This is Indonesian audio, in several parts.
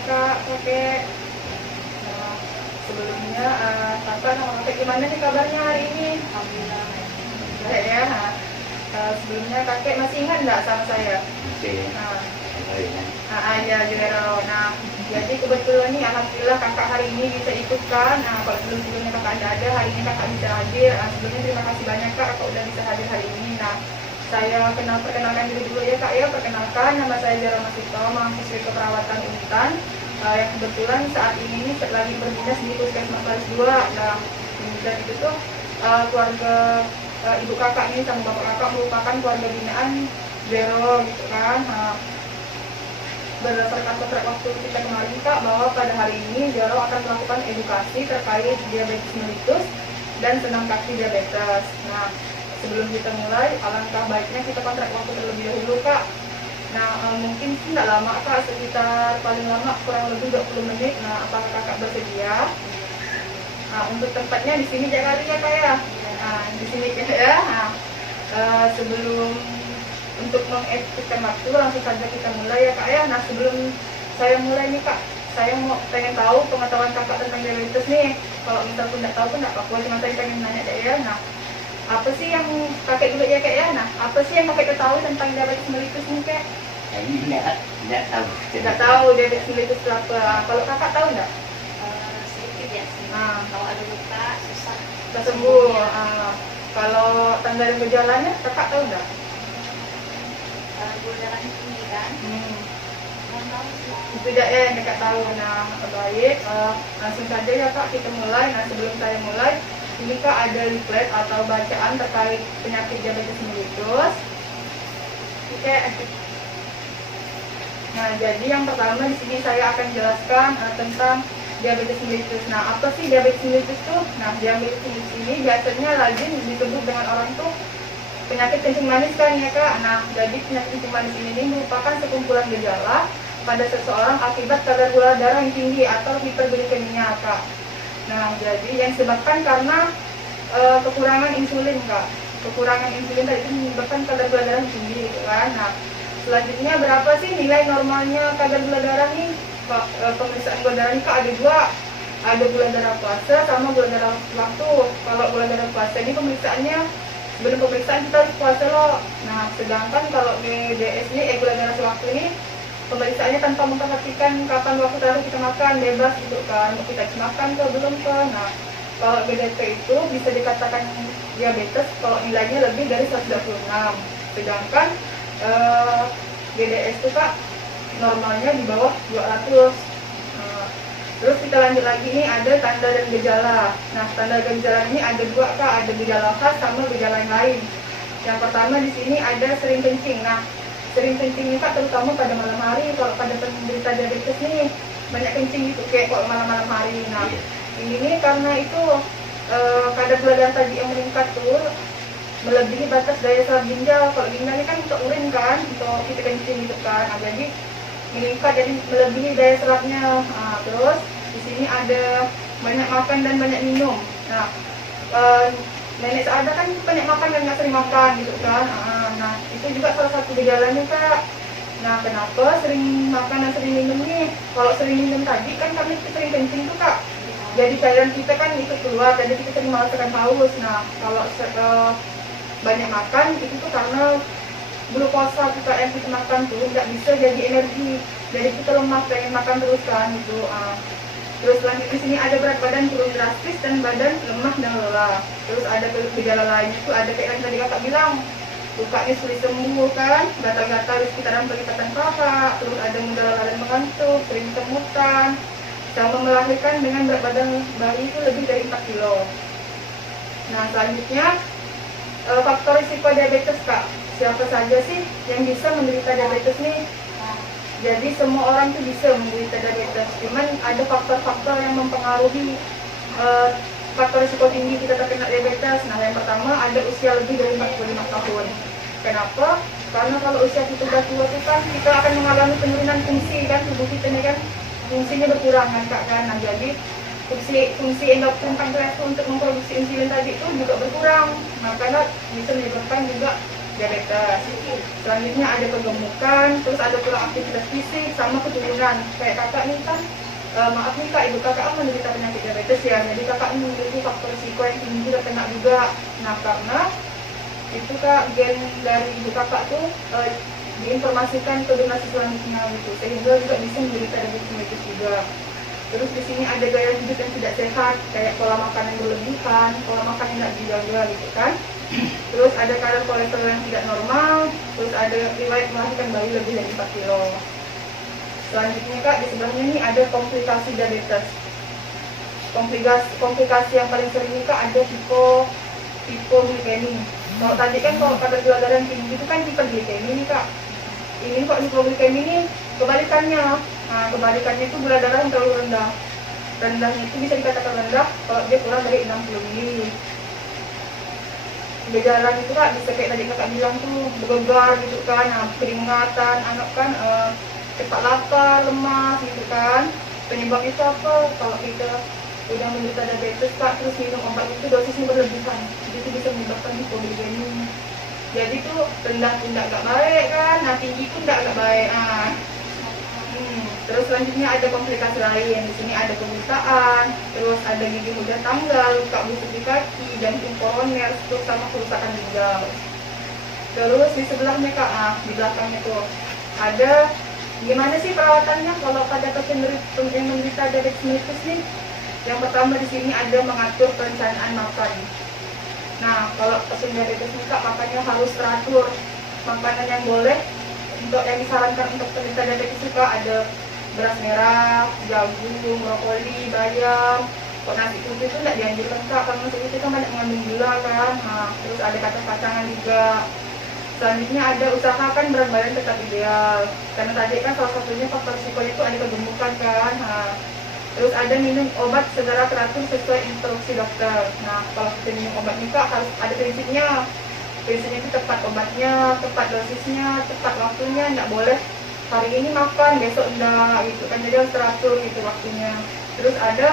kakak, kakek. Nah, sebelumnya kakak sama kakek gimana nih kabarnya hari ini? Alhamdulillah. Baik ya. Sebelumnya kakek masih ingat nggak sama saya? Masih. Ya Juwero. Nah, jadi kebetulan nih alhamdulillah kakak hari ini bisa ikutkan. Nah, kalau sebelumnya kakak nggak ada, hari ini kakak bisa hadir. Sebelumnya terima kasih banyak kak, kakak udah bisa hadir hari ini. Nah, saya perkenalkan diri dulu ya kak ya. Perkenalkan, nama saya Zara Masito, mahasiswi keperawatan Untan. Yang kebetulan saat ini lagi berdinas di Puskesmas Baris 2. Nah, dan itu tuh keluarga ibu kakak ini sama bapak kakak merupakan keluarga binaan Zero gitu kan. Berdasarkan kontrak waktu kita kemarin kak, bahwa pada hari ini Zero akan melakukan edukasi terkait diabetes mellitus dan senam kaki diabetes. Nah, sebelum kita mulai, alangkah baiknya kita kontrak waktu terlebih dahulu kak. Nah, mungkin sih nggak lama kak, sekitar paling lama kurang lebih 20 menit. Nah, apakah kakak bersedia? Nah, untuk tempatnya di sini aja kali ya kak ya. Nah, di sini ya. Nah, sebelum untuk mengefektifkan waktu, langsung saja kita mulai ya kak ya. Nah, sebelum saya mulai nih kak, saya pengen tahu pengetahuan kakak tentang diabetes nih. Kalau misal pun nggak tahu pun nggak apa-apa, cuma saya pengen nanya kak ya. Nah, apa sih yang kakek dulu ya kak ya? Nah, apa sih yang kakek ketahui tentang diabetes mellitus nih kak? Ini enggak tahu. Tidak tahu diabetes mellitus itu apa. Kalau kakak tahu nggak? Sedikit ya sih. Nah, Kalau ada luka susah sembuh. Kalau tanda dan gejalanya kakak tahu nggak? gula darahnya tinggi kan. Nggak tahu sih. Tidak ya yang kakak tahu. Nah, baik. Langsung saja ya kak kita mulai. Nah, sebelum saya mulai, ini kak ada leaflet atau bacaan terkait penyakit diabetes mellitus. Oke. Nah, jadi yang pertama di sini saya akan jelaskan tentang diabetes mellitus. Nah, apa sih diabetes mellitus itu? Nah, diabetes mellitus ini biasanya lazim disebut dengan orang tuh penyakit kencing manis kan ya kak. Nah, jadi penyakit kencing manis ini merupakan sekumpulan gejala pada seseorang akibat kadar gula darah yang tinggi atau hiperglikemia kak. Nah, jadi yang disebabkan karena kekurangan insulin kak. Kekurangan insulin tadi itu menyebabkan kadar gula darah yang tinggi gitu kan. Nah, selanjutnya berapa sih nilai normalnya kadar gula darah nih? Pemeriksaan gula darah ini kak ada dua. Ada gula darah puasa sama gula darah waktu. Kalau gula darah puasa ini pemeriksaannya sebelum pemeriksaan kita harus puasa loh. Nah, sedangkan kalau GDS ini gula darah sewaktu ini pemeriksaannya tanpa memperhatikan kapan waktu terakhir kita makan, bebas gitu kan, mau kita makan ke belum ke. Nah, kalau GDP itu bisa dikatakan diabetes kalau nilainya lebih dari 126. Sedangkan GDS itu kak normalnya di bawah 200. Terus kita lanjut lagi, ini ada tanda dan gejala. Nah, tanda dan gejala ini ada dua kak, ada gejala khas sama gejala yang lain. Yang pertama di sini ada sering kencing. Nah, sering kencing kak terutama pada malam hari. Kalau pada penderita diabetes nih banyak kencing gitu kayak kalau malam-malam hari. Nah, ini nih karena itu kadar gula darah tadi yang meningkat tuh melebihi batas daya serap ginjal. Kalau ginjal ini kan untuk urin kan, untuk kita kencing gitu kan. Nah, jadi meningkat jadi melebihi daya serapnya. Nah, terus di sini ada banyak makan dan banyak minum. Nah, nenek ada kan banyak makan dan nggak sering makan gitu kan. Nah, itu juga salah satu gejalanya kak. Nah, kenapa sering makan dan sering minum nih? Kalau sering minum tadi kan kami sering kencing tuh kak. Jadi cairan kita kan ikut keluar, jadi kita sering merasakan haus. Nah, kalau banyak makan itu tuh karena glukosa kita yang kita makan tuh nggak bisa jadi energi, jadi kita lemah pengen makan terus kan gitu. Terus selanjutnya sini ada berat badan turun drastis dan badan lemah dan lelah. Terus ada gejala lain itu ada kayak yang tadi kakak bilang, lukanya sulit sembuh kan, gatal-gatal di sekitaran pelipatan paha, terus ada mudah lelah dan mengantuk, sering kemutan, sama melahirkan dengan berat badan bayi itu lebih dari 4 kilo. Nah, selanjutnya faktor risiko diabetes kak. Siapa saja sih yang bisa menderita diabetes nih? Jadi semua orang tuh bisa menderita diabetes, cuman ada faktor-faktor yang mempengaruhi faktor risiko tinggi kita terkena diabetes. Nah, yang pertama ada usia lebih dari 45 tahun. Kenapa? Karena kalau usia kita sudah tua itu kan kita akan mengalami penurunan fungsi kan, tubuh kita ini kan fungsinya berkurang kan kak kan. Nah, jadi fungsi endokrin pankreas untuk memproduksi insulin tadi itu juga berkurang. Nah, karena bisa menyebabkan juga diabetes. Selanjutnya ada kegemukan, terus ada kurang aktivitas fisik, sama keturunan. Kayak kakak nih kan, maaf nih kak, ibu kakak kan menderita penyakit diabetes ya, jadi kakak memiliki faktor risiko yang tinggi juga kena juga. Nah karena itu kak, gen dari ibu kakak tuh diinformasikan ke generasi selanjutnya gitu, sehingga juga bisa menderita diabetes mellitus juga. Terus di sini ada gaya hidup yang tidak sehat, kayak pola makan yang berlebihan, pola makan yang tidak dijaga gitu kan. Terus ada kadar kolesterol yang tidak normal, terus ada riwayat melahirkan bayi lebih dari 4 kilo. Selanjutnya kak, di sebelahnya ini ada komplikasi diabetes. Komplikasi yang paling sering ini kak ada hipoglikemi. Kalau tadi kan kalau kadar gula darah yang tinggi itu kan hiperglikemi nih kak. Ini kok hipoglikemi ini kebalikannya. Nah, kebalikannya itu gula darah yang terlalu rendah. Rendahnya itu bisa dikatakan rendah kalau dia kurang dari 60 ml. Gejala itu kak bisa kayak tadi kakak bilang tuh, bergegar gitu kan, nah, keringatan, anak kan cepat lapar, lemas gitu kan. Penyebab itu apa? Kalau kita udah menderita diabetes kak, terus minum obat itu dosisnya berlebihan, jadi itu bisa menyebabkan hipoglikemi. Jadi tuh rendah pun gak baik kan, nah tinggi pun gak baik. Terus selanjutnya ada komplikasi lain. Di sini ada kebutaan, terus ada gigi mudah tanggal, luka busuk di kaki, jantung koroner, stroke sama kerusakan ginjal. Terus di sebelahnya kak, di belakangnya tuh ada gimana sih perawatannya kalau pada pasien yang menderita diabetes mellitus nih. Yang pertama di sini ada mengatur perencanaan makan. Nah kalau pasien diabetes nih kak, makannya harus teratur. Makanan yang boleh untuk yang disarankan untuk penderita diabetes itu ada beras merah, jagung, brokoli, bayam. Kok nasi putih itu tidak dianjurkan kak, karena nasi putih kan banyak mengandung gula kan. Nah, terus ada kacang-kacangan juga. Selanjutnya ada usahakan berat badan tetap ideal, karena tadi kan salah satunya faktor risikonya itu ada kegemukan kan. Nah, terus ada minum obat secara teratur sesuai instruksi dokter. Nah kalau kita minum obat ini kak harus ada prinsipnya. Prinsipnya itu tepat obatnya, tepat dosisnya, tepat waktunya, nggak boleh hari ini makan, besok enggak gitu kan, jadi harus teratur gitu waktunya. Terus ada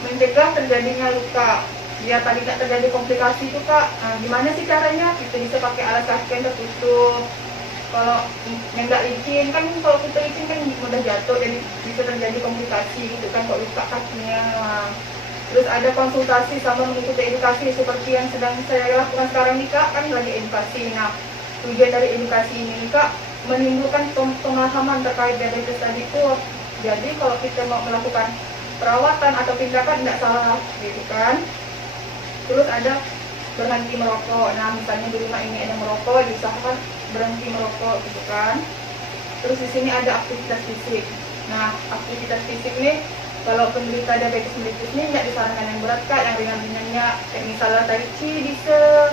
mencegah terjadinya luka, biar tadi tidak terjadi komplikasi itu kak. Nah, gimana sih caranya? Kita bisa pakai alas kaki yang tertutup. Kalau yang nggak licin kan, kalau kita licin kan mudah jatuh, jadi bisa terjadi komplikasi gitu kan kalau luka kakinya. Nah, terus ada konsultasi sama mengikuti edukasi seperti yang sedang saya lakukan sekarang nih kak, kan lagi edukasi. Nah tujuan dari edukasi ini nih kak, menimbulkan pemahaman terkait diabetes tadi tuh. Jadi kalau kita mau melakukan perawatan atau tindakan tidak salah gitu kan. Terus ada berhenti merokok. Nah misalnya di rumah ini ada merokok, diusahakan berhenti merokok gitu kan. Terus di sini ada aktivitas fisik. Nah aktivitas fisik nih, kalau penderita diabetes mellitus nih nggak disarankan yang berat kak, yang ringan-ringannya kayak misalnya tai chi bisa,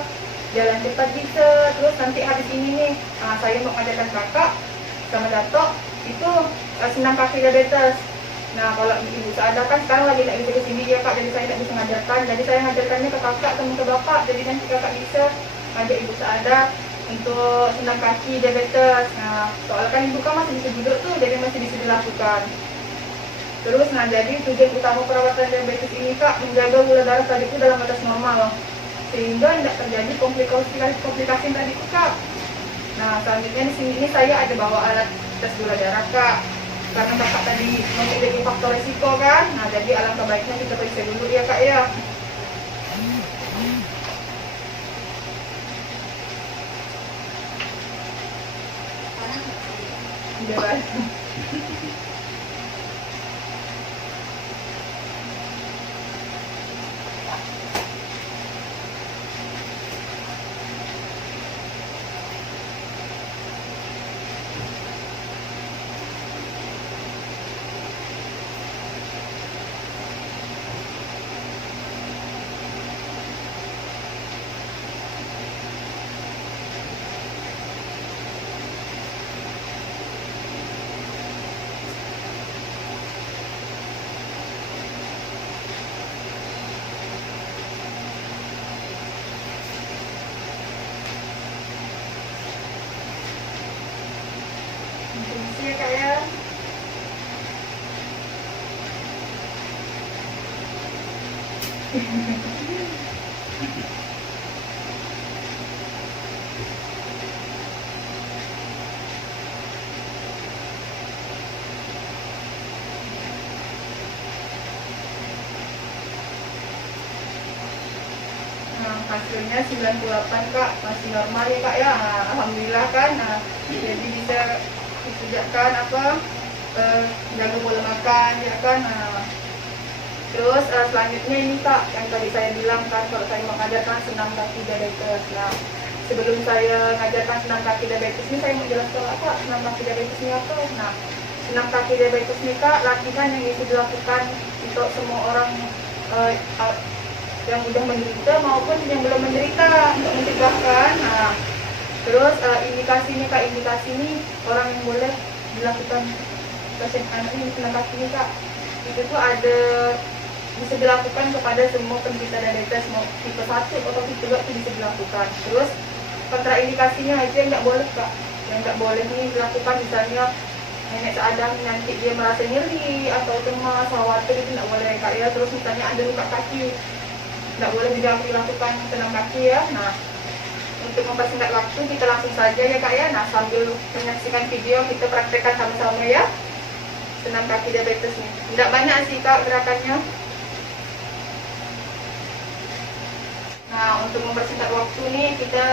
jalan cepat bisa. Terus nanti habis ini nih, saya mau ngajarkan kakak sama Dato itu senam kaki diabetes. Nah kalau ibu Saada kan sekarang lagi nggak bisa kesini ya kak, jadi saya nggak bisa ngajarkan. Jadi saya ngajarkannya ke kakak sama ke bapak, jadi nanti kakak bisa ngajak ibu Saada untuk senam kaki diabetes. Nah soalnya kan ibu kan masih bisa duduk tuh, jadi masih bisa dilakukan. Terus nah jadi tujuan utama perawatan diabetes ini kak, menjaga gula darah tadi itu dalam batas normal, sehingga tidak terjadi komplikasi tadi itu kak. Nah selanjutnya di sini ini saya ada bawa alat tes gula darah kak, karena kakak tadi memiliki faktor risiko kan. Nah jadi alangkah baiknya kita periksa dulu ya kak ya. Jalan. Permisi ya kak ya. hasilnya 98 kak, masih normal ya kak ya. Nah, alhamdulillah kan. Nah, jadi bisa dikerjakan jaga pola makan ya kan. Nah, terus selanjutnya ini kak, yang tadi saya bilang kan kalau saya mengajarkan senam kaki diabetes. Nah, sebelum saya mengajarkan senam kaki diabetes ini, saya menjelaskan apa senam kaki diabetes ini apa. Nah, senam kaki diabetes ini kak, latihan yang itu dilakukan untuk semua orang yang udah menderita maupun yang belum menderita, untuk mencegahkan. Nah, terus indikasi ini orang yang boleh dilakukan pasien anak ini senam kaki ini kak, itu tuh ada bisa dilakukan kepada semua penderita diabetes mau tipe 1 atau tipe 2 itu bisa dilakukan. Terus kontraindikasinya aja yang nggak boleh kak, yang nggak boleh nih dilakukan misalnya nenek seadang nanti dia merasa nyeri atau cemas, khawatir, itu nggak boleh kak ya. Terus misalnya ada luka kaki, nggak boleh dilakukan senam kaki ya. Nah, untuk mempersingkat waktu kita langsung saja ya kak ya. Nah, sambil menyaksikan video kita praktekkan sama-sama ya senam kaki diabetes nih. Tidak banyak sih kak gerakannya. Nah, untuk mempersingkat waktu nih kita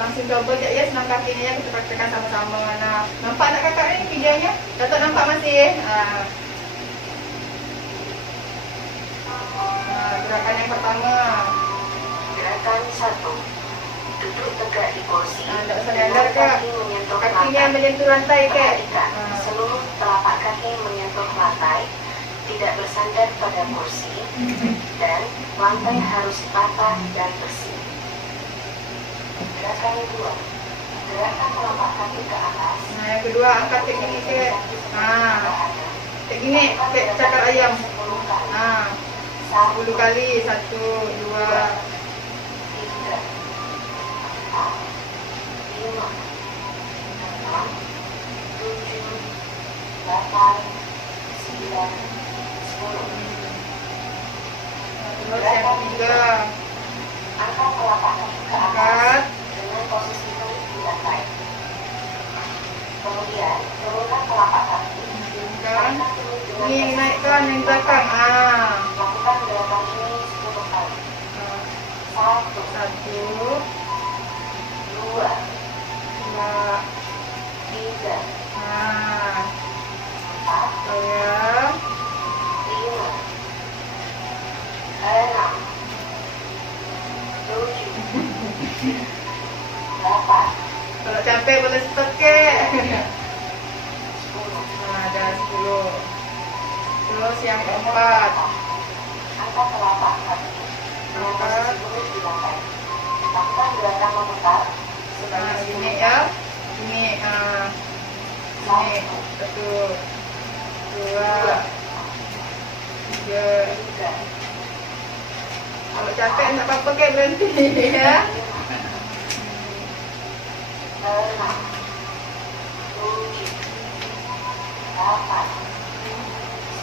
langsung coba ya senam kakinya ya, kita praktekkan sama-sama. Nah, nampak anak kakak ini videonya? Datuk nampak masih? Nah, gerakan yang pertama. Gerakan 1. Duduk tegak di kursi. Nah, tidak usah nyandar kak. Kakinya menyentuh lantai kak. Perhatikan seluruh telapak kaki menyentuh lantai, tidak bersandar pada kursi, dan lantai harus rata dan bersih. Gerakan 2. Gerakan telapak kaki ke atas. Nah, yang kedua angkat kayak gini kak. Nah, kayak gini kayak cakar ayam. Nah, 10 kali. 1, 2, 3, 4, 5, 6, 7, 8, 9, 10. terus yang ketiga Angkat telapak kaki ke atas angkat. dengan posisi kaki di lantai. Kemudian turunkan telapak kaki. Kan ini yang naikkan yang belakang. Lakukan gerakan ini 10 kali. 1, 1, 2, 2, 3, nah 4, saya 5, 6, 7, 8, kalau capek boleh stop kek. 10. Nah, ada 10. Terus yang keempat Angkat telapak kaki dengan posisi lurus di lantai. Lakukan gerakan memutar nah sebanyak ini 10 ya, kali. ini ini 1, 2, 3. 3, Kalau capek nggak apa-apa kek, berhenti ya. 6, 7, 8,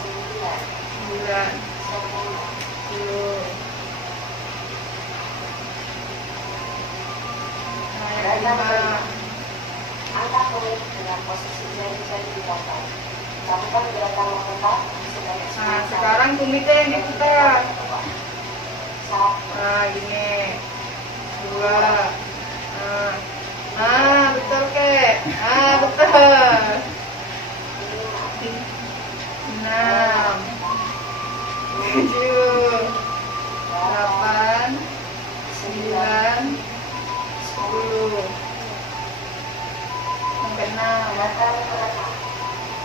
9, 9, 10. 10. Nah, yang kelima. Angkat kulit dengan posisi jari-jari di lantai. Lakukan gerakan memutar sebanyak 10 Nah, kali. sekarang tumitnya yang diputar. 1, Nah, gini. 2. Nah, betul kek. Betul. 6, 7, 8, 9, 10. Sampai 6. gerakan ke-6.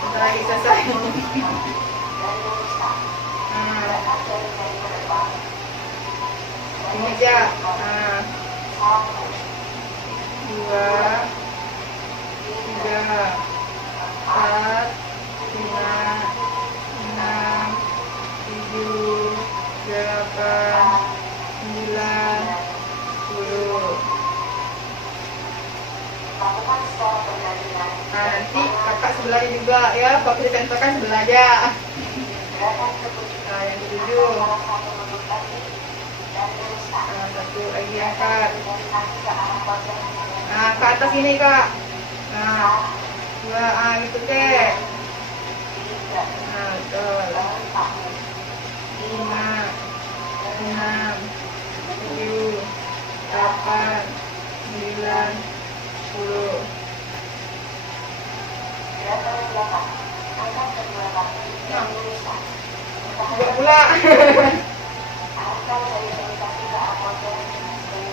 Bentar lagi selesai. Dari rusak. Nah, Gerakan jari-jari ke depan. ini aja. Nah, 1, 2, 3, 4, 5, 6, 7, 8, 9, 10. lakukan secara bergantian. Nah, nanti kakak sebelahnya juga ya, fokus ditentukan sebelah aja. Gerakan ke-7. Nah, yang ke-7. Salah satu lutut kaki dan rusak. Nah, 1 lagi angkat. Dari kaki ke arah wajah. Nah, ke atas ini kak. Nah, 2, gitu kek. 3, Nah, betul. 4, 5, 6, 7, kedua kaki dan luruskan. Juga pula. Arahkan jari kaki ke apotek.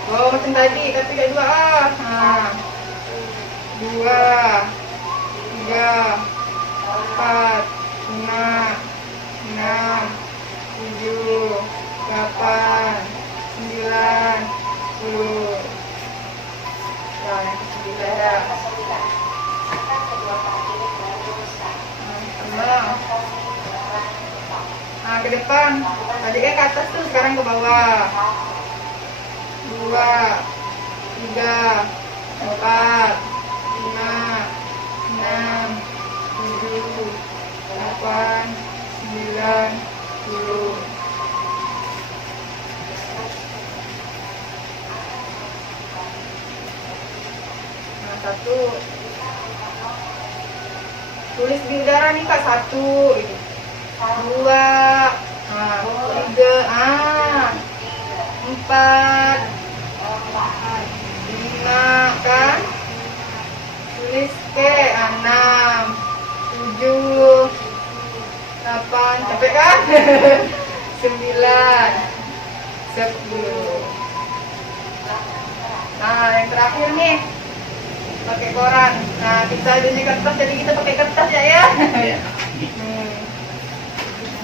Oh, macam tadi, tapi kayak dua ah. Ha. 2, 3, 4, 5, 6, 7, 8, 9, 10. Nah, yang ke-9 dah. Ke-9. Angkat kedua kaki dan luruskan. Tambah. Nah, ke depan. Tadi kan ke atas tuh, sekarang ke bawah. 2, 3, 4, 5, 6, 7, 8, 9, 10. Nah, 1. Tulis di udara nih Kak, 1 gitu. 2, nah, 3, 4, 5 kan? Tulis ke 6, 7, 8, capek kan? 9, 10. Nah, yang terakhir nih pakai koran. Nah, kita adanya kertas, jadi kita pakai kertas ya ya. Iya.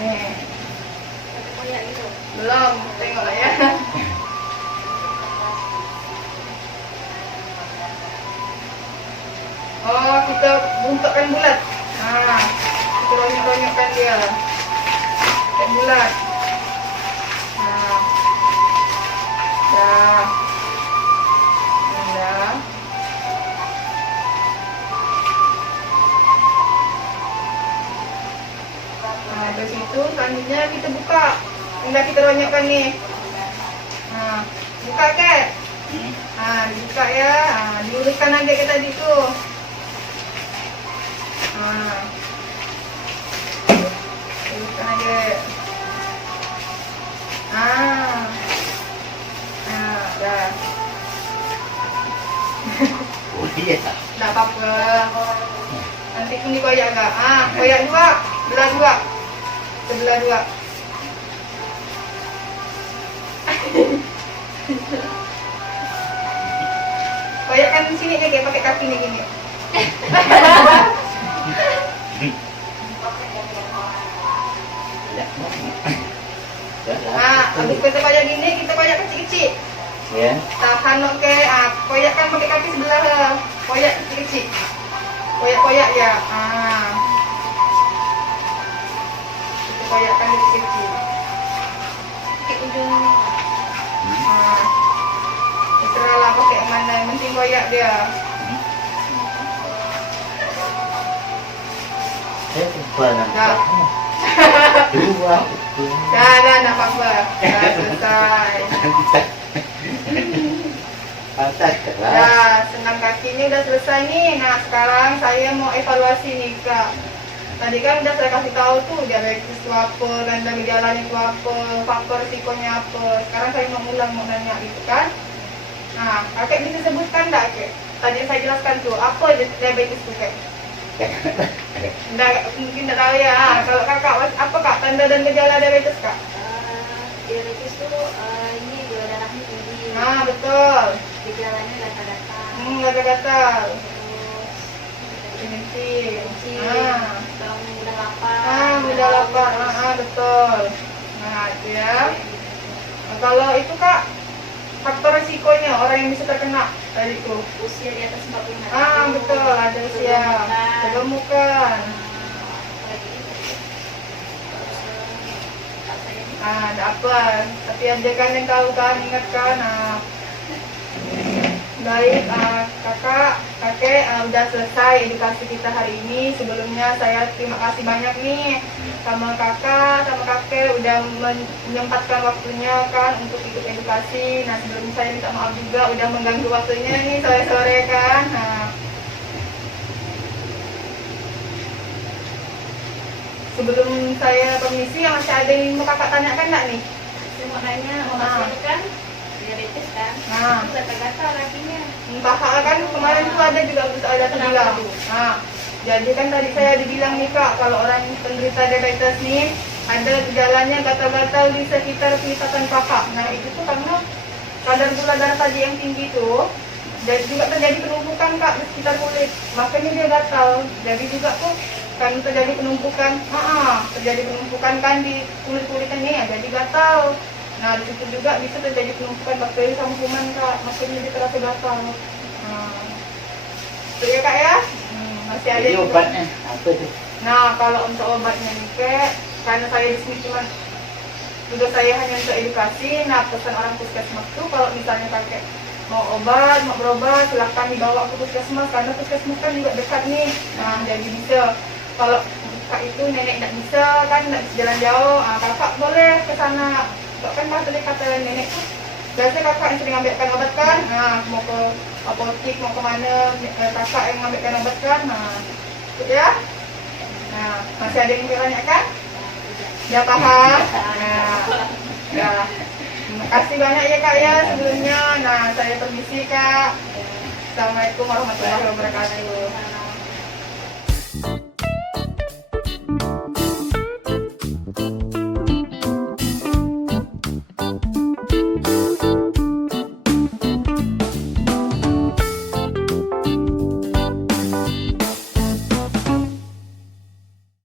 Nih. Belum, tengok lah ya. Oh, kita bentukkan bulat. Nah, kita ronyok-ronyokkan dia. Kayak bulat. Nah. Dah. Dah. Nah, dari situ selanjutnya kita buka. Enggak kita ronyokkan nih. Nah, buka ke. Nah, dibuka ya. Nah, diurutkan aja kayak tadi tuh. Nah, urutkan aja. Dah. Oh iya. Nggak apa-apa. Nanti pun dikoyak agak. Koyak 2, belah 2. Sebelah 2. Koyakkan di sini kayak pakai kaki nih gini. Habis kita koyak gini, kita koyak kecil-kecil. Ya. Tahan oke. Koyakkan pakai kaki sebelah. Koyak kecil-kecil. Koyak-koyak ya. Kita koyakkan kecil-kecil. Pakai ujung. Terserahlah pakai yang mana, yang penting koyak dia. Saya lupa Dah. nampaknya. Dua. Dah, nak apa-apa. Dah selesai. Atas keras. Dah, senam kakinya udah selesai nih. Nah, sekarang saya mau evaluasi nih Kak. Tadi kan udah saya kasih tahu tuh diabetes itu apa, dan gejalanya itu apa, faktor risikonya apa. Sekarang saya mau ulang, mau nanya gitu kan. Nah, kakek bisa sebutkan enggak, Kak? Tadi saya jelaskan tuh, apa diabetes itu, Kak? Enggak, mungkin enggak tahu ya. Kalau kakak, apa Kak tanda dan gejala diabetes, Kak? Diabetes tuh ini gula darahnya tinggi. Nah, betul. Gejalanya gatal-gatal. Gatal-gatal. Terus Kencing. kalau mudah lapar. Mudah lapar. Betul. Nah, itu ya. Nah, kalau itu Kak, faktor risikonya orang yang bisa terkena tadi itu. Usia di atas 45. Betul, ada usia. Kegemukan. Ada apa? Tapi ada kan yang tahu kan, ingat kan. Baik, kakek udah selesai edukasi kita hari ini. Sebelumnya saya terima kasih banyak nih sama kakak, sama kakek udah menyempatkan waktunya kan untuk ikut edukasi. Nah, sebelumnya saya minta maaf juga udah mengganggu waktunya nih sore-sore kan. Sebelum saya permisi, masih ada yang mau kakak tanyakan nggak nih? Saya mau nanya, Mas kan diabetes kan? Gatal-gatal kakinya. Kakak kan kemarin tuh ada juga ada bilang. Jadi kan tadi saya dibilang nih kak, kalau orang penderita diabetes nih ada gejalanya gatal-gatal di sekitar kelipatan kakak. Nah itu tuh karena kadar gula darah tadi yang tinggi tuh, dan juga terjadi penumpukan kak di sekitar kulit, makanya dia gatal. Jadi juga tuh kan terjadi penumpukan, terjadi penumpukan kan di kulit ini ya, jadi gatal. Nah di situ juga bisa terjadi penumpukan bakteri sama kuman kak, makanya dia terasa gatal. Nah, itu ya kak ya. Masih ada Jadi juga. obatnya apa tuh? Nah kalau untuk obatnya nih kak, karena saya di sini cuma tugas saya hanya untuk edukasi. Nah pesan orang puskesmas tuh kalau misalnya pakai mau obat, mau berobat, silahkan dibawa ke puskesmas karena puskesmas kan juga dekat nih. Nah jadi bisa, kalau kak itu nenek tidak bisa kan, tidak bisa jalan jauh, kakak boleh ke sana. Kan pas tadi kata nenek tuh biasanya kakak yang sering ngambilkan obat kan, mau ke apotik, mau kemana, kakak yang ngambilkan obat kan. Nah itu ya. Nah masih ada yang bertanya kan? Ya paham? Nah, ya. Terima kasih banyak ya kak ya sebelumnya. Nah saya permisi kak. Assalamualaikum warahmatullahi wabarakatuh.